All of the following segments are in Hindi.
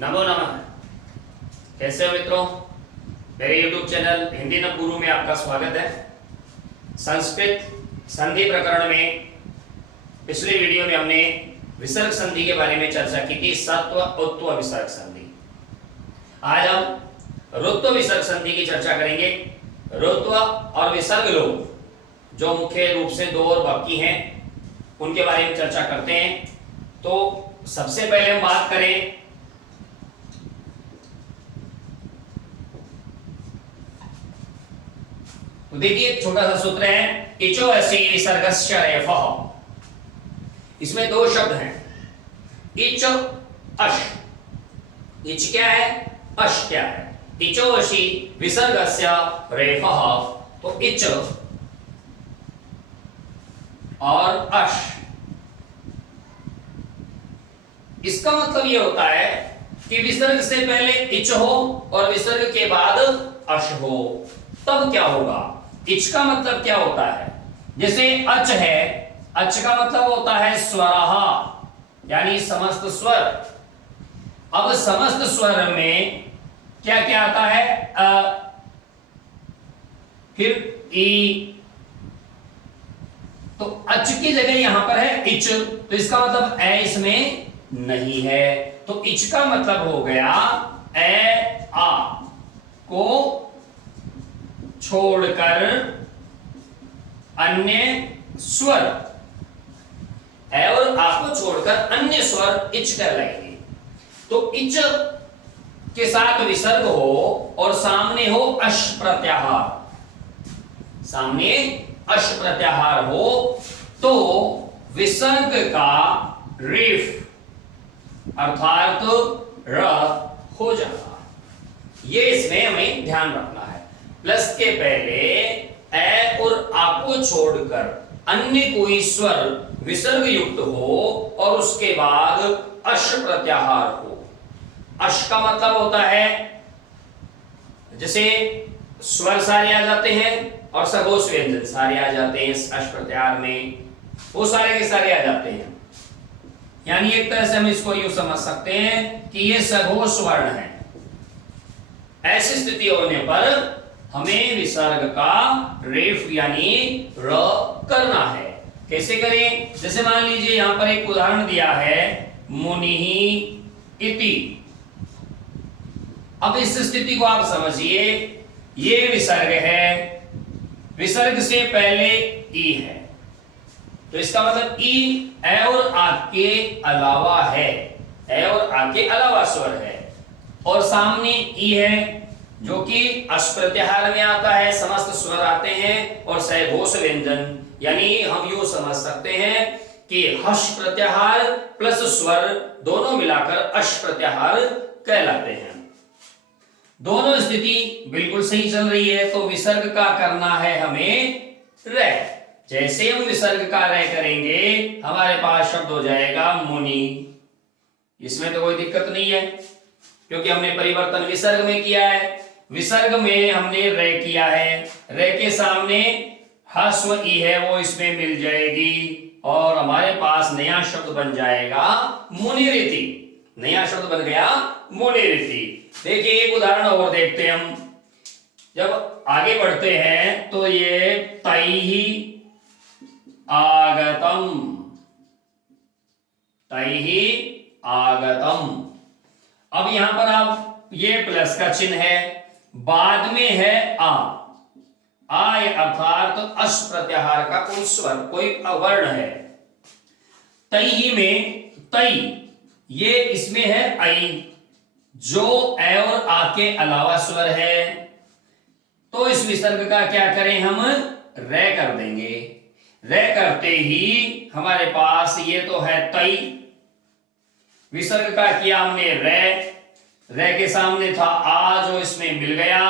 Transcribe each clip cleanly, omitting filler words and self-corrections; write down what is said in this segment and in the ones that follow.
नमो नमः। कैसे हो मित्रों? मेरे YouTube चैनल हिंदी न गुरु में आपका स्वागत है। संस्कृत संधि प्रकरण में पिछले वीडियो में हमने विसर्ग संधि के बारे में चर्चा की थी, सत्व उत्व विसर्ग संधि। आज हम रुत्व विसर्ग संधि की चर्चा करेंगे। रुत्व और विसर्ग लोग जो मुख्य रूप से दो और बाकी हैं उनके बारे में चर्चा करते हैं। तो सबसे पहले हम बात करें तो देखिए, एक छोटा सा सूत्र है, इचो असी विसर्गस्य रेफः। इसमें दो शब्द हैं, इच अश। इच क्या है, अश क्या है? इचो अशी विसर्गस्य रेफः। तो इच और अश, इसका मतलब यह होता है कि विसर्ग से पहले इच हो और विसर्ग के बाद अश हो, तब क्या होगा? इच का मतलब क्या होता है? जैसे अच है, अच का मतलब होता है स्वरः, यानी समस्त स्वर। अब समस्त स्वर में क्या क्या आता है? फिर ई। तो अच की जगह यहां पर है इच, तो इसका मतलब ए इसमें नहीं है। तो इच का मतलब हो गया ए आ को छोड़कर अन्य स्वर, ए और आ को छोड़कर अन्य स्वर इच कहलाएंगे। तो इच के साथ विसर्ग हो और सामने हो अश प्रत्याहार, सामने अश प्रत्याहार हो तो विसर्ग का रेफ अर्थात र हो जाएगा। ये इसमें हमें ध्यान रखना है। प्लस के पहले ए और आ को छोड़कर अन्य कोई स्वर विसर्ग युक्त हो और उसके बाद अश प्रत्याहार हो। अश का मतलब होता है जैसे स्वर सारे आ जाते हैं और सघोष व्यंजन सारे आ जाते हैं अश प्रत्याहार में, वो सारे के सारे आ जाते हैं। यानी एक तरह से हम इसको यूं समझ सकते हैं कि ये सघोष वर्ण है। ऐसी स्थिति होने पर हमें विसर्ग का रेफ यानी र करना है। कैसे करें? जैसे मान लीजिए यहां पर एक उदाहरण दिया है, मुनिहि इति। अब इस स्थिति को आप समझिए, ये विसर्ग है, विसर्ग से पहले ई है, तो इसका मतलब ई ए और आ के अलावा है, ए और आ के अलावा स्वर है, और सामने ई है जो कि अश प्रत्याहार में आता है, समस्त स्वर आते हैं और सघोष व्यंजन, यानी हम यूं समझ सकते हैं कि हश प्रत्याहार प्लस स्वर दोनों मिलाकर अश प्रत्याहार कहलाते हैं। दोनों स्थिति बिल्कुल सही चल रही है, तो विसर्ग का करना है हमें रे। जैसे हम विसर्ग का रे करेंगे हमारे पास शब्द हो जाएगा मुनि। इसमें तो कोई दिक्कत नहीं है क्योंकि हमने परिवर्तन विसर्ग में किया है। विसर्ग में हमने रे किया है, रे के सामने ह्स्व ई है, वो इसमें मिल जाएगी और हमारे पास नया शब्द बन जाएगा मुनिरिति। नया शब्द बन गया मुनिरिति। देखिए एक उदाहरण और देखते हैं हम। जब आगे बढ़ते हैं तो ये तैहि आगतम, तैहि आगतम। अब यहां पर आप ये प्लस का चिन्ह है, बाद में है आ अर्थात तो अश प्रत्याहार का कोई स्वर, कोई अवर्ण है। तैहि में तई, ये इसमें है आई जो ए और आ के अलावा स्वर है, तो इस विसर्ग का क्या करें हम? रे कर देंगे। रे करते ही हमारे पास ये तो है तई, विसर्ग का किया हमने रे, रे के सामने था आ जो इसमें मिल गया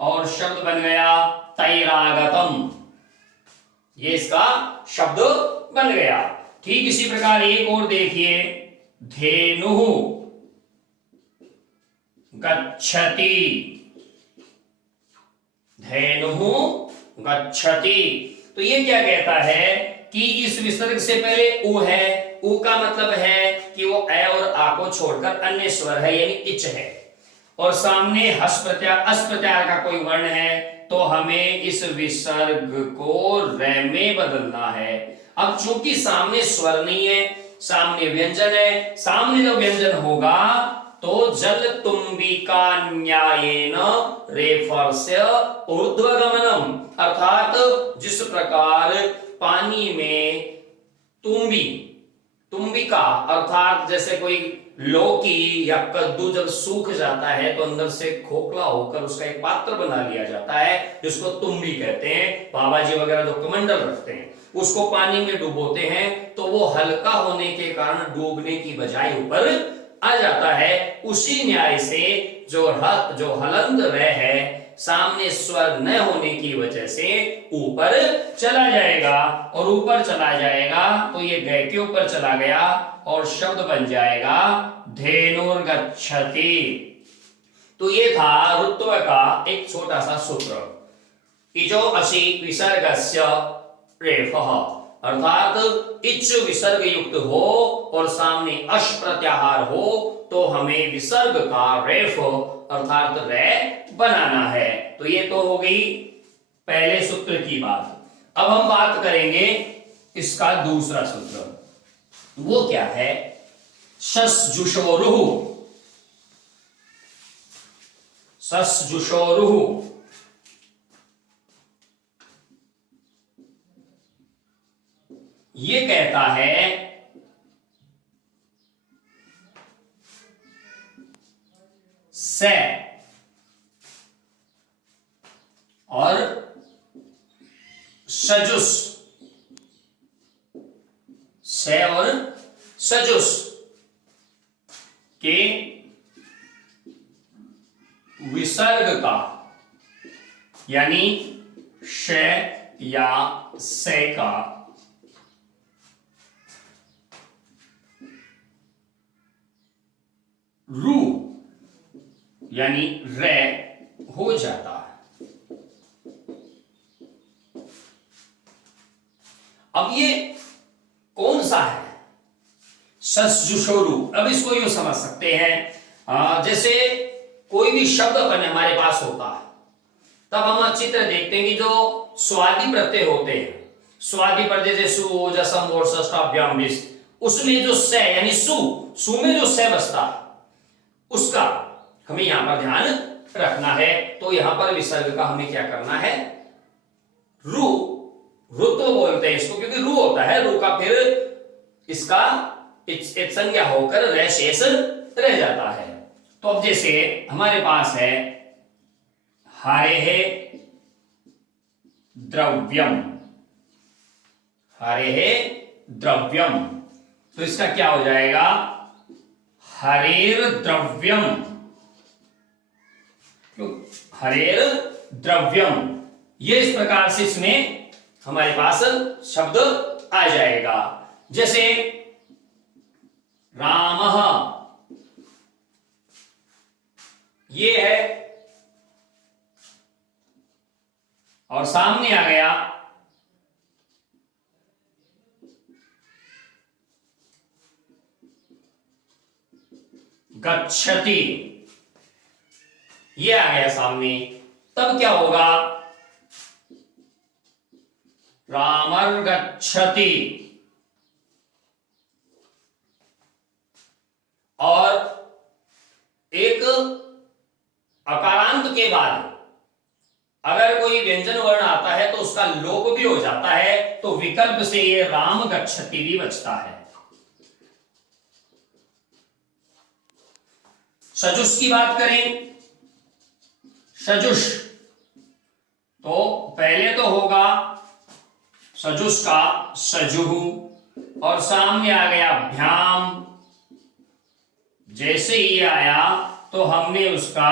और शब्द बन गया तैरागतम। ये इसका शब्द बन गया। ठीक इसी प्रकार एक और देखिए, धेनुः गच्छति, धेनुः गच्छति। तो ये क्या कहता है कि इस विसर्ग से पहले उ है, उ का मतलब है कि वो ए और आ को छोड़कर अन्य स्वर है यानी इच है, और सामने हस प्रत्याहार अस प्रत्याहार का कोई वर्ण है, तो हमें इस विसर्ग को रे में बदलना है। अब चूंकि सामने स्वर नहीं है, सामने व्यंजन है, सामने जो व्यंजन होगा तो जल तुम्बिका न्यायेन रेफस्य ऊर्ध्वगमनम, अर्थात जिस प्रकार पानी में तुम्बिका अर्थात जैसे कोई लौकी या कद्दू जब सूख जाता है तो अंदर से खोखला होकर उसका एक पात्र बना लिया जाता है जिसको तुम्बी कहते हैं। बाबा जी वगैरह जो कमंडल रखते हैं उसको पानी में डुबोते हैं तो वो हल्का होने के कारण डूबने की बजाय ऊपर आ जाता है। उसी न्याय से जो हलंत रह है सामने स्वर न होने की वजह से ऊपर चला जाएगा, और ऊपर चला जाएगा तो ये गए के ऊपर चला गया और शब्द बन जाएगा धेनुर्गच्छति। तो ये था ऋत्व का एक छोटा सा सूत्र। इजो असी विसर्गस्य रेफः, अर्थात इच विसर्ग युक्त हो और सामने अश प्रत्याहार हो तो हमें विसर्ग का रेफ अर्थात रे बनाना है। तो ये तो हो गई पहले सूत्र की बात। अब हम बात करेंगे इसका दूसरा सूत्र, वो क्या है? शस्जुषोरुः। शस्जुषोरुः ये कहता है से और सजुस, से और सजुस के विसर्ग का यानी श या से का रू यानी रे हो जाता है। अब ये कौन सा है सस्जुषोरु? अब इसको यूं समझ सकते हैं जैसे कोई भी शब्द अपन हमारे पास होता है तब हम चित्र देखते हैं कि जो स्वादि प्रत्यय होते हैं, स्वादि प्रत्यय जैसे सु जसम और षष्ठाभ्याम विस, उसमें जो से यानी सु में जो से बसता है उसका हमें यहां पर ध्यान रखना है। तो यहां पर विसर्ग का हमें क्या करना है? रू, रुत्व बोलते हैं इसको क्योंकि रू होता है, रू का फिर इसका संज्ञा होकर रे शेष रह जाता है। तो अब जैसे हमारे पास है हरे द्रव्यम, हरे द्रव्यम, तो इसका क्या हो जाएगा? हरेर द्रव्यम, हरेर द्रव्यम, ये इस प्रकार से इसमें हमारे पास शब्द आ जाएगा। जैसे रामः ये है और सामने आ गया गच्छति, ये आ गया सामने, तब क्या होगा? रामर गच्छति। और एक अकारांत के बाद अगर कोई व्यंजन वर्ण आता है तो उसका लोप भी हो जाता है, तो विकल्प से ये राम गच्छति भी बचता है। सजुष की बात करें, सजुष, तो पहले तो होगा सजुष का सजुहु और सामने आ गया भ्याम। जैसे ही आया तो हमने उसका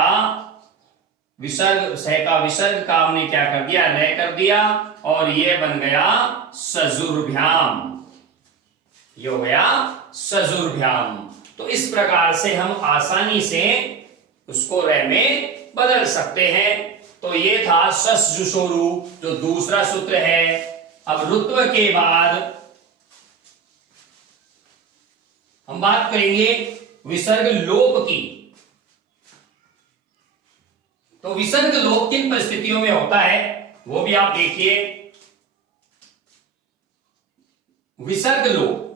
विसर्ग, सह का विसर्ग का हमने क्या कर दिया? रे कर दिया, और ये बन गया सजुर्भ्याम, ये हो गया सजुर्भ्याम। तो इस प्रकार से हम आसानी से उसको रे में बदल सकते हैं। तो ये था सस्जुषोरु जो दूसरा सूत्र है। अब ऋत्व के बाद हम बात करेंगे विसर्ग लोप की। तो विसर्ग लोप किन परिस्थितियों में होता है वो भी आप देखिए। विसर्ग लोप,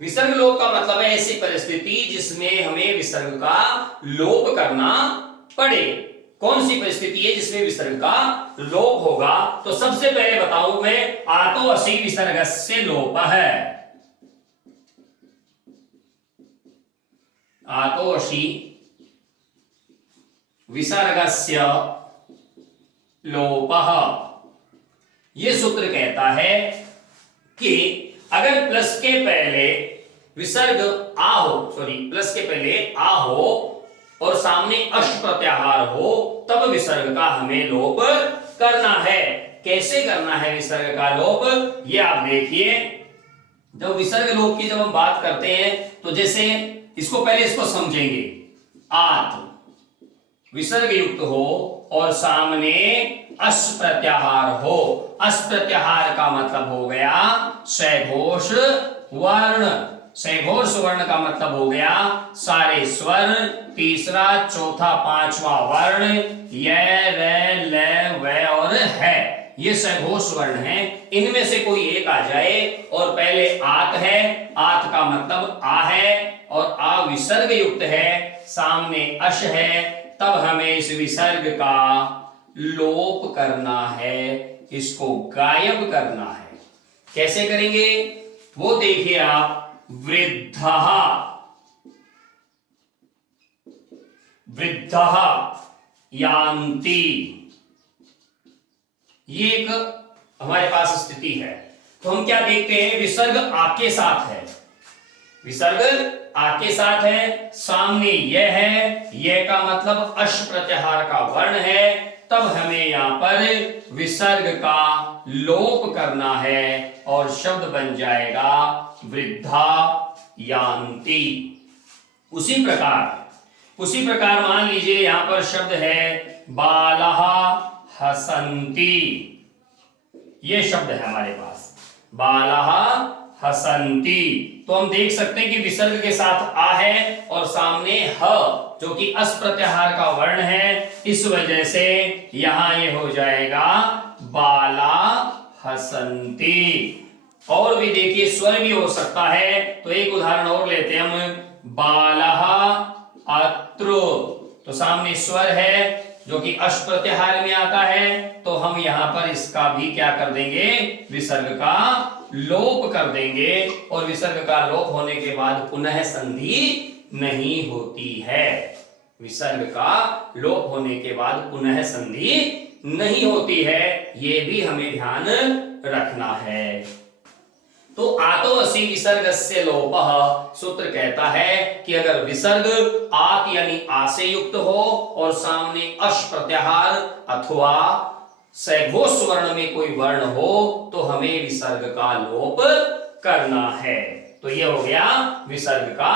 विसर्ग लोप का मतलब है ऐसी परिस्थिति जिसमें हमें विसर्ग का लोप करना पड़े। कौन सी परिस्थिति है जिसमें विसर्ग का लोप होगा? तो सबसे पहले बताऊं मैं, आतो असी विसर्गस्य लोप है। आतो असी विसर्गस्य लोपः। यह सूत्र कहता है कि अगर प्लस के पहले विसर्ग आ हो, सॉरी प्लस के पहले आ हो और सामने अश प्रत्याहार हो, तब विसर्ग का हमें लोप करना है। कैसे करना है विसर्ग का लोप, ये आप देखिए। जब विसर्ग लोप की जब हम बात करते हैं तो जैसे इसको पहले इसको समझेंगे। आत विसर्ग युक्त हो और सामने अश प्रत्याहार हो। अश प्रत्याहार का मतलब हो गया सघोष वर्ण। सघोष वर्ण का मतलब हो गया सारे स्वर, तीसरा चौथा पांचवा वर्ण य, र, ल, व और है, ये सघोष वर्ण है। इनमें से कोई एक आ जाए और पहले आत है, आत का मतलब आ है और आ विसर्ग युक्त है, सामने अश है, तब हमें इस विसर्ग का लोप करना है, इसको गायब करना है। कैसे करेंगे वो देखिए आप। वृद्धः, वृद्धः यान्ति, ये एक हमारे पास स्थिति है। तो हम क्या देखते हैं, विसर्ग आ के साथ है, विसर्ग आ के साथ है, सामने यह है, यह का मतलब अश प्रत्याहार का वर्ण है, तब हमें यहां पर विसर्ग का लोप करना है और शब्द बन जाएगा वृद्धा यान्ति। उसी प्रकार मान लीजिए यहां पर शब्द है बालः हसन्ति। ये शब्द है हमारे पास बालः हसन्ति। तो हम देख सकते हैं कि विसर्ग के साथ आ है और सामने ह जो कि अस प्रत्याहार का वर्ण है, इस वजह से यहां ये हो जाएगा बाला हसन्ति। और भी देखिए स्वर भी हो सकता है, तो एक उदाहरण और लेते हैं हम, बालः अत्र। तो सामने स्वर है जो कि अश प्रत्याहार में आता है, तो हम यहां पर इसका भी क्या कर देंगे, विसर्ग का लोप कर देंगे। और विसर्ग का लोप होने के बाद पुनः संधि नहीं होती है। विसर्ग का लोप होने के बाद पुनः संधि नहीं होती है, यह भी हमें ध्यान रखना है। तो आतो असी विसर्गस्य लोपः सूत्र कहता है कि अगर विसर्ग आत यानी आ से युक्त हो और सामने अश प्रत्याहार अथवा सघोष वर्ण में कोई वर्ण हो, तो हमें विसर्ग का लोप करना है। तो यह हो गया विसर्ग का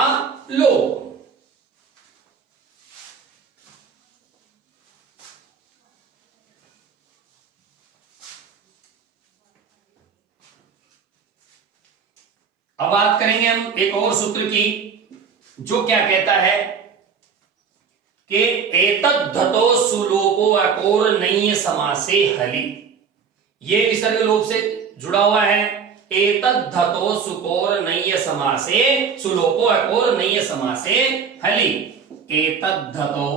लोप। अब बात करेंगे हम एक और सूत्र की, जो क्या कहता है कि एतद् धतो सुलोपो अकोर नय्य समासे हलि। ये विसर्ग लोप से जुड़ा हुआ है। एतद् धतो सुकोर नय्य समासे सुलोपो अकोर नय्य समासे हलि। एतद् धतो,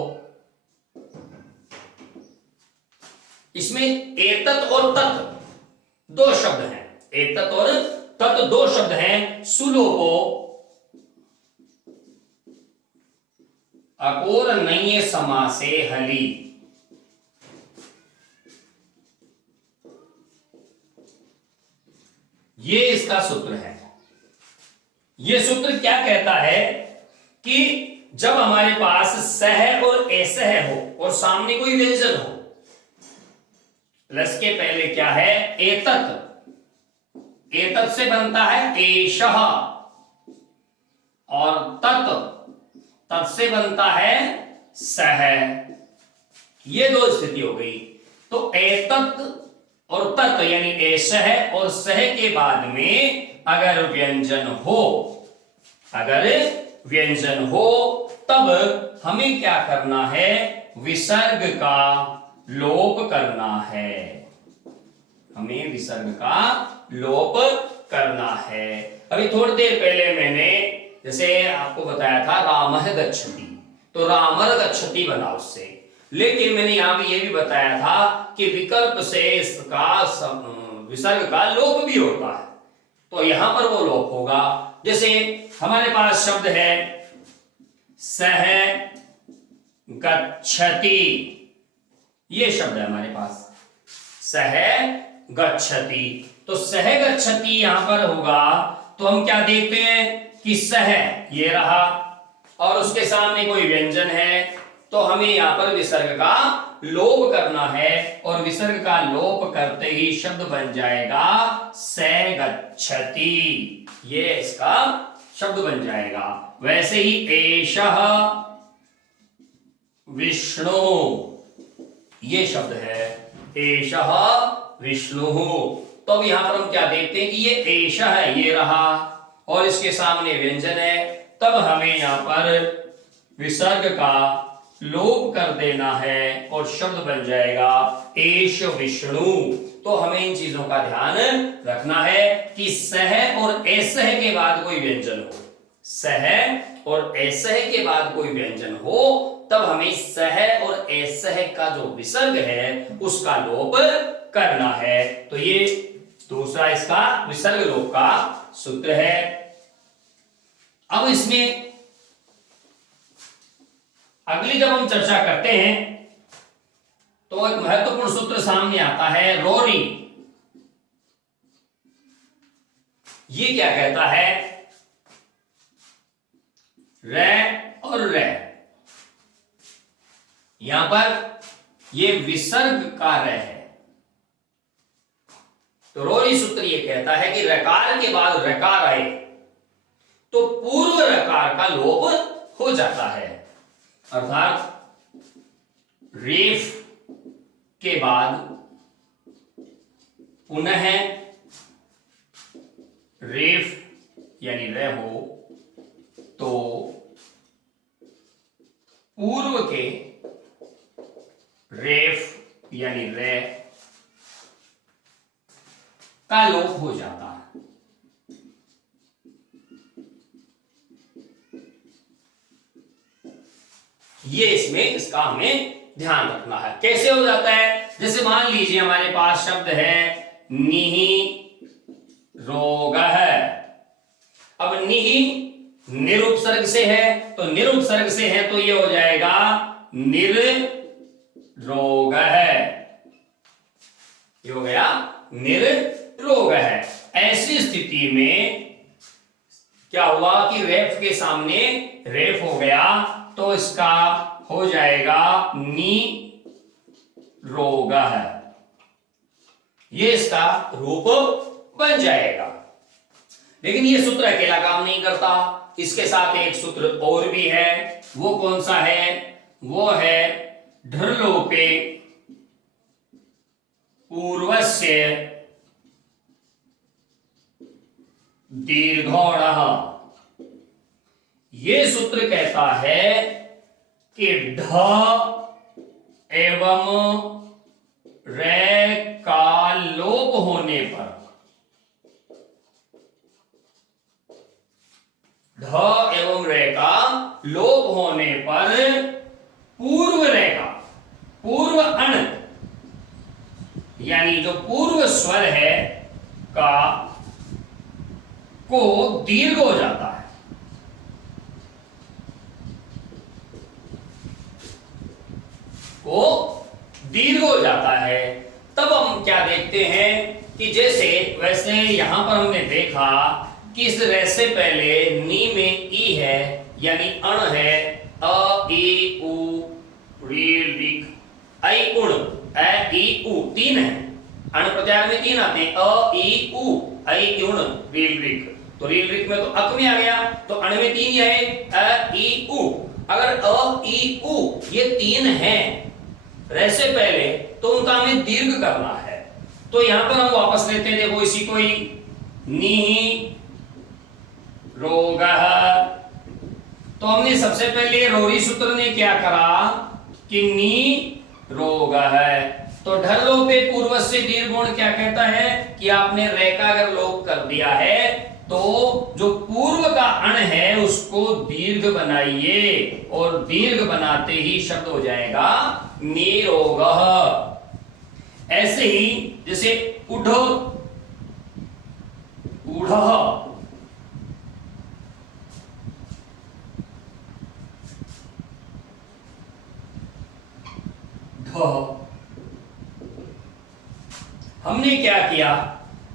इसमें एतत् और तत् दो शब्द हैं, एतत् और तत् दो शब्द हैं। सुलोपो अकोर नय्य समासे हलि। ये इसका सूत्र है। ये सूत्र क्या कहता है कि जब हमारे पास सह और असह हो और सामने कोई व्यंजन हो, प्लस के पहले क्या है, एतत्, एतत् से बनता है एषः, और तत्, तत् से बनता है सह। ये दो स्थिति हो गई। तो एतत् और तत् यानी एषः और सह के बाद में अगर व्यंजन हो तब हमें क्या करना है, विसर्ग का लोप करना है, हमें विसर्ग का लोप करना है। अभी थोड़ी देर पहले मैंने जैसे आपको बताया था रामः गच्छति, तो रामर गच्छति बना उससे, लेकिन मैंने यहां भी ये भी बताया था कि विकल्प से इसका विसर्ग का लोप भी होता है, तो यहां पर वो लोप होगा। जैसे हमारे पास शब्द है सह गच्छति, ये शब्द है हमारे पास सह गच्छति, तो सह गच्छति यहां पर होगा तो हम क्या देखते हैं कि सह ये रहा और उसके सामने कोई व्यंजन है, तो हमें यहां पर विसर्ग का लोप करना है, और विसर्ग का लोप करते ही शब्द बन जाएगा से गच्छति, ये इसका शब्द बन जाएगा। वैसे ही एषः विष्णु, ये शब्द है एषः विष्णु, तो अब यहां पर हम क्या देखते हैं कि ये एषः है ये रहा और इसके सामने व्यंजन है, तब हमें यहां पर विसर्ग का लोप कर देना है और शब्द बन जाएगा एष विष्णु। तो हमें इन चीजों का ध्यान रखना है कि सह और ऐसह के बाद कोई व्यंजन हो, सह और ऐसह के बाद कोई व्यंजन हो, तब हमें सह और ऐसह का जो विसर्ग है उसका लोप करना है। तो ये दूसरा इसका विसर्ग लोप का सूत्र है। अब इसमें अगली जब हम चर्चा करते हैं तो एक महत्वपूर्ण सूत्र सामने आता है रोरी। ये क्या कहता है, रे और रे, यहां पर ये विसर्ग का रे है, तो रोरी सूत्र ये कहता है कि रकार के बाद रकार आए तो पूर्व रकार का लोप हो जाता है, अर्थात रेफ के बाद पुनः रेफ यानी रे हो तो पूर्व के रेफ यानी रे का लोप हो जाता है। ये इसमें इसका हमें ध्यान रखना है। कैसे हो जाता है, जैसे मान लीजिए हमारे पास शब्द है निहि रोग है। अब निहि निरुपसर्ग से है, तो निरुपसर्ग से है तो ये हो जाएगा निर रोग है, ये हो गया निर रोग है। ऐसी स्थिति में क्या हुआ कि रेफ के सामने रेफ हो गया तो इसका हो जाएगा नी रोग है, ये इसका रूप बन जाएगा। लेकिन ये सूत्र अकेला काम नहीं करता, इसके साथ एक सूत्र और भी है। वो कौन सा है, वो है ढ्रलोपे पूर्वस्य दीर्घोणः। ये सूत्र कहता है कि ढ एवं रे का लोप होने पर, ढ एवं रे का लोप होने पर पूर्व रे का, पूर्व अण यानी जो पूर्व स्वर है का को दीर्घ हो जाता है। को दीर्घ हो जाता है। तब हम क्या देखते हैं कि जैसे वैसे यहां पर हमने देखा कि इस रे से पहले नी में ई है यानी अण है, अ ई उ री रिक ऐ उण, ए ई उ तीन है, अण प्रत्याहार में तीन आते हैं, अ ई उ ऐ उण रील रिक, तो रील रिक में तो अक में आ गया, तो अण में तीन ही है, अ ई उ। अगर अ ई उ ये तीन है रे से पहले तो उनका हमें दीर्घ करना है, तो यहां पर हम वापस लेते हैं, देखो इसी को ही, नी रोगः। तो हमने सबसे पहले रोरी सूत्र ने क्या करा कि नी रोग है, तो ढर लोपे पूर्व से दीर्घ गुण क्या कहता है कि आपने रे का अगर लोप कर दिया है तो जो पूर्व का अण है उसको दीर्घ बनाइए, और दीर्घ बनाते ही शब्द हो जाएगा निरोगः। ऐसे ही जैसे उढ़, ऊढ़, हमने क्या किया,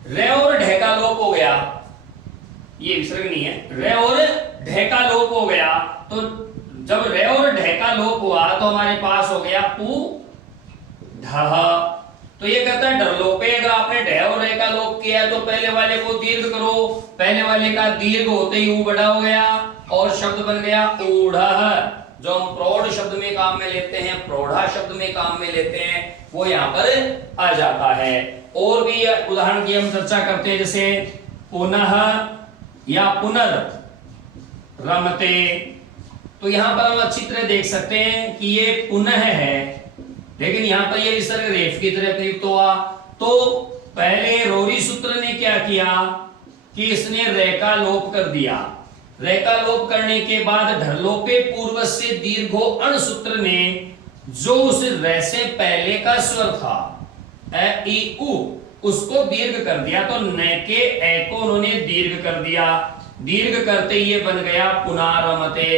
रे और ढे का लोप हो गया, ये विसर्ग नहीं है, रे और ढे का लोप हो गया, तो जब रे और ढे का लोप हुआ तो हमारे पास हो गया पू ढह। तो ये कहता है डर लोपे, अगर आपने ढे और रे का लोप किया तो पहले वाले को दीर्घ करो, पहले वाले का दीर्घ होते ही ऊ बड़ा हो गया और शब्द बन गया ऊढ़। जो हम प्रौढ़ शब्द में काम में लेते हैं, प्रौढ़ा शब्द में काम में लेते हैं, वो यहाँ पर आ जाता है। और भी उदाहरण की हम चर्चा करते हैं, जैसे पुनः या पुनर रमते। तो यहां पर हम अच्छी तरह देख सकते हैं कि ये पुनः है, लेकिन यहां पर ये विसर्ग रेफ की तरह प्रयुक्त हुआ। तो पहले रोरी सूत्र ने क्या किया कि इसने रे का लोप कर दिया, रे का लोप करने के बाद ढरलोपे पूर्व से दीर्घो अण सूत्र ने जो उस रे से पहले का स्वर था ए ई उ उसको दीर्घ कर दिया, तो न के ए को उन्होंने दीर्घ कर दिया, दीर्घ करते ये बन गया पुनारमते।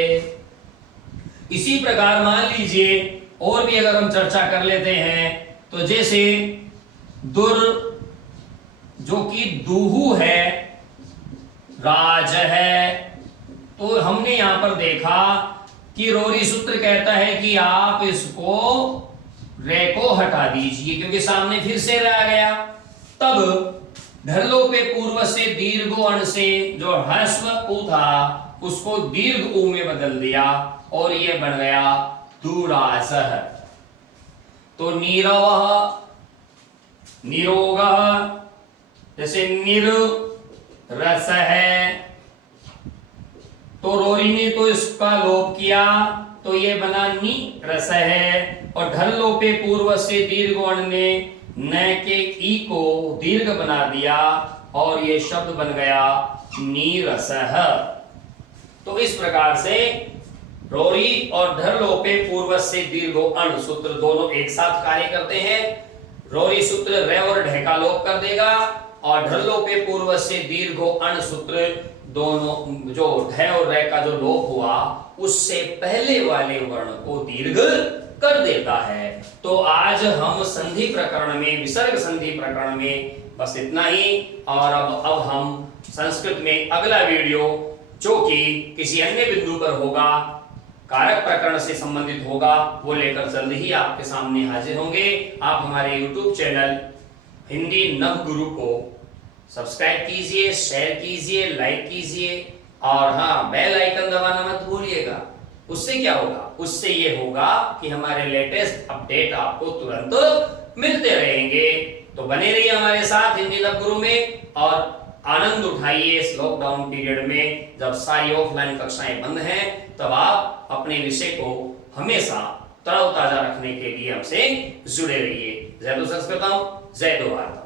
इसी प्रकार मान लीजिए और भी अगर हम चर्चा कर लेते हैं, तो जैसे दुर जो कि दूहू है, राज है, तो हमने यहां पर देखा कि रोरी सूत्र कहता है कि आप इसको रे को हटा दीजिए क्योंकि सामने फिर से रे आ गया। तब ढरलोपे पूर्व से दीर्घ अण से जो ह्रस्व उ था उसको दीर्घ उ में बदल दिया और ये बन गया दुरासह। तो नीरवः, निरोगः, जैसे निर रस है, तो रोरी ने तो इसका लोप किया तो ये बना नी रस है, और ढल लोपे पूर्व से दीर्घ अण ने न के ई को दीर्घ बना दिया और ये शब्द बन गया नीरसः। तो इस प्रकार से रोरी और ढर लोपे पूर्व से दीर्घ अण सूत्र दोनों एक साथ कार्य करते हैं। रोरी सूत्र रे और ढे का लोप कर देगा और ढर लोपे पूर्व से दीर्घ अण सूत्र दोनों जो ढे और रे का जो लोप हुआ उससे पहले वाले वर्ण को दीर्घ कर देता है। तो आज हम संधि प्रकरण में, विसर्ग संधि प्रकरण में बस इतना ही, और अब हम संस्कृत में अगला वीडियो जो कि किसी अन्य बिंदु पर होगा, कारक प्रकरण से संबंधित होगा, वो लेकर जल्द ही आपके सामने हाजिर होंगे। आप हमारे YouTube चैनल हिंदी नव गुरु को सब्सक्राइब कीजिए, शेयर कीजिए, लाइक कीजिए, और हाँ, बेल आइकन दबाना मत भूलिएगा। उससे क्या होगा? उससे ये होगा कि हमारे लेटेस्ट अपडेट आपको तुरंत मिलते रहेंगे। तो बने रहिए हमारे साथ हिंदी नव गुरु में और आनंद उठाइए इस लॉकडाउन पीरियड में, जब सारी ऑफलाइन कक्षाएं बंद हैं, तब आप अपने विषय को हमेशा तरोताजा रखने के लिए हमसे जुड़े रहिए। जय दो संस्कृतम, जय दो भारतम।